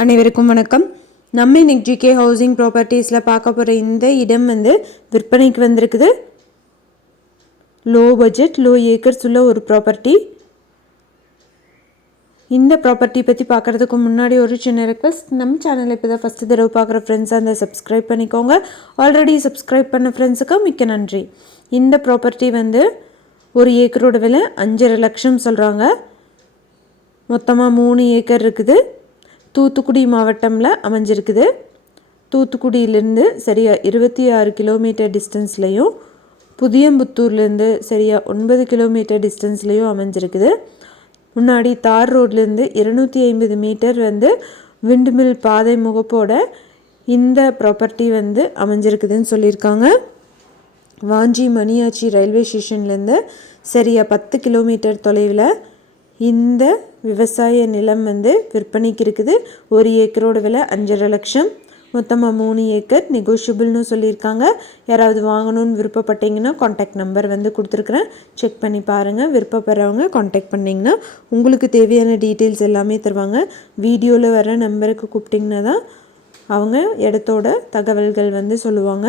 அனைவருக்கும் வணக்கம். நம்ம இன்னைக்கு ஜிகே ஹவுசிங் ப்ராப்பர்ட்டிஸில் பார்க்க போகிற இந்த இடம் வந்து விற்பனைக்கு வந்திருக்குது. லோ பட்ஜெட் லோ ஏக்கர்ஸ் உள்ள ஒரு ப்ராப்பர்ட்டி இந்த ப்ராப்பர்ட்டி பற்றி பார்க்குறதுக்கு முன்னாடி ஒரு சின்ன ரெக்வஸ்ட் நம்ம சேனலில் இப்போ தான் ஃபஸ்ட்டு தடவை பார்க்குற ஃப்ரெண்ட்ஸாக அந்த சப்ஸ்கிரைப் பண்ணிக்கோங்க. ஆல்ரெடி சப்ஸ்கிரைப் பண்ண ஃப்ரெண்ட்ஸுக்கு மிக்க நன்றி. இந்த ப்ராப்பர்ட்டி வந்து ஒரு ஏக்கரோட விலை அஞ்சரை லட்சம் சொல்கிறாங்க மொத்தமாக மூணு ஏக்கர் இருக்குது. தூத்துக்குடி மாவட்டமில் அமைஞ்சிருக்குது. தூத்துக்குடியிலேருந்து சரியாக இருபத்தி ஆறு கிலோமீட்டர் டிஸ்டன்ஸ்லேயும் புதியம்புத்தூர்லேருந்து சரியாக ஒன்பது கிலோமீட்டர் டிஸ்டன்ஸ்லேயும் அமைஞ்சிருக்குது. முன்னாடி தார் ரோட்லேருந்து இருநூற்றி ஐம்பது மீட்டர் வந்து விண்டுமில் பாதை முகப்போட இந்த ப்ராப்பர்ட்டி வந்து அமைஞ்சிருக்குதுன்னு சொல்லியிருக்காங்க. வாஞ்சி மணியாச்சி ரயில்வே ஸ்டேஷன்லேருந்து சரியாக பத்து கிலோமீட்டர் தொலைவில் இந்த விவசாய நிலம் வந்து விற்பனைக்கு இருக்குது. ஒரு ஏக்கரோட விலை அஞ்சரை லட்சம். மொத்தமாக மூணு ஏக்கர் நெகோஷியபிள்னு சொல்லியிருக்காங்க. யாராவது வாங்கணும்னு விருப்பப்பட்டீங்கன்னா காண்டாக்ட் நம்பர் வந்து கொடுத்துருக்குறேன். செக் பண்ணி பாருங்கள் விருப்பப்படுறவங்க காண்டாக்ட் பண்ணிங்கன்னா உங்களுக்கு தேவையான டீட்டெயில்ஸ் எல்லாமே தருவாங்க. வீடியோவில் வர நம்பருக்கு கூப்பிட்டிங்கன்னா தான் அவங்க இடத்தோட தகவல்கள் வந்து சொல்லுவாங்க.